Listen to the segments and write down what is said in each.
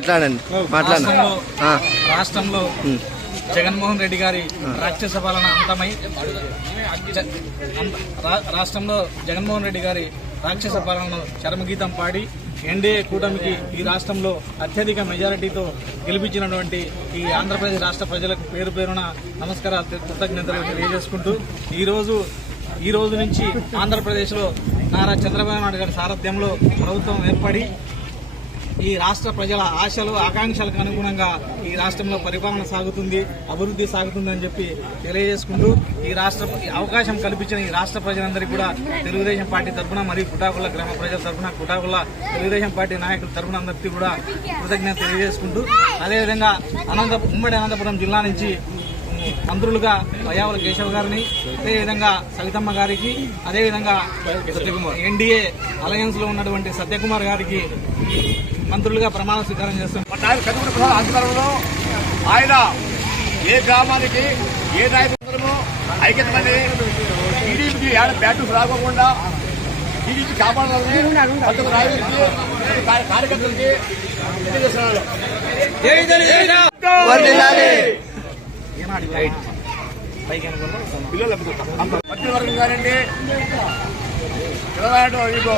మాట్లాడండి మాట్లాడండి. రాష్ట్రంలో. జగన్మోహన్ రెడ్డి గారి రాక్షస పాలన అంతమై రాష్ట్రంలో జగన్మోహన్ రెడ్డి గారి రాక్షస పాలనను చరమగీతం పాడి ఎన్డీఏ కూటమికి ఈ రాష్ట్రంలో అత్యధిక మెజారిటీతో గెలిపించినటువంటి ఈ ఆంధ్రప్రదేశ్ రాష్ట్ర ప్రజలకు పేరు పేరున నమస్కారాలు కృతజ్ఞతలు తెలియజేసుకుంటూ ఈరోజు ఈ రోజు నుంచి ఆంధ్రప్రదేశ్లో నారా చంద్రబాబు నాయుడు గారి సారథ్యంలో ప్రభుత్వం ఏర్పడి ఈ రాష్ట్ర ప్రజల ఆశలు ఆకాంక్షలకు అనుగుణంగా ఈ రాష్ట్రంలో పరిపాలన సాగుతుంది అభివృద్ధి సాగుతుంది అని చెప్పి తెలియజేసుకుంటూ ఈ రాష్ట్ర అవకాశం కల్పించిన ఈ రాష్ట్ర ప్రజలందరికీ కూడా తెలుగుదేశం పార్టీ తరఫున మరియు కుటాకుల గ్రామ ప్రజల తరఫున కుటాకుల తెలుగుదేశం పార్టీ నాయకుల తరఫున అందరికీ కూడా కృతజ్ఞత తెలియజేసుకుంటూ అదేవిధంగా అనంత ఉమ్మడి అనంతపురం జిల్లా నుంచి మంత్రులుగా పయ్యావుల కేశవ్ గారిని అదేవిధంగా సవితమ్మ గారికి అదేవిధంగా ఎన్డీఏ అలయన్స్లో ఉన్నటువంటి సత్యకుమార్ గారికి మంత్రులుగా ప్రమాణ స్వీకారం చేస్తున్నారు కదుగుడు ప్రసాద్ ఆధ్వర్యంలో ఆయన ఏ గ్రామానికి ఏ నాయకులము ఐక్యతమని టీడీపీకి ఏడ బ్యాటు రాకోకుండా టీడీపీ కాపాడాలని కార్యకర్తలకి వర్ధిల్లాలి. మంత్రివర్గం కానివ్వండి. మీకు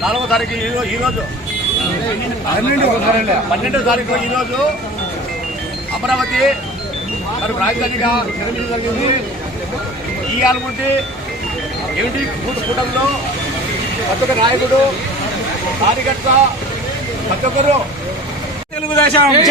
నాలుగో తారీఖు. ఈ రో- ఈ రోజు. పన్నెండో తారీఖు ఈ రోజు. అమరావతి మరి రాజధానిగా నిర్మించడం జరిగింది. ఈ అనుకుంటే ఏమిటి కూట కూటంలో ప్రతి ఒక్క నాయకుడు కార్యకర్త ప్రతి ఒక్కరు తెలుగుదేశం.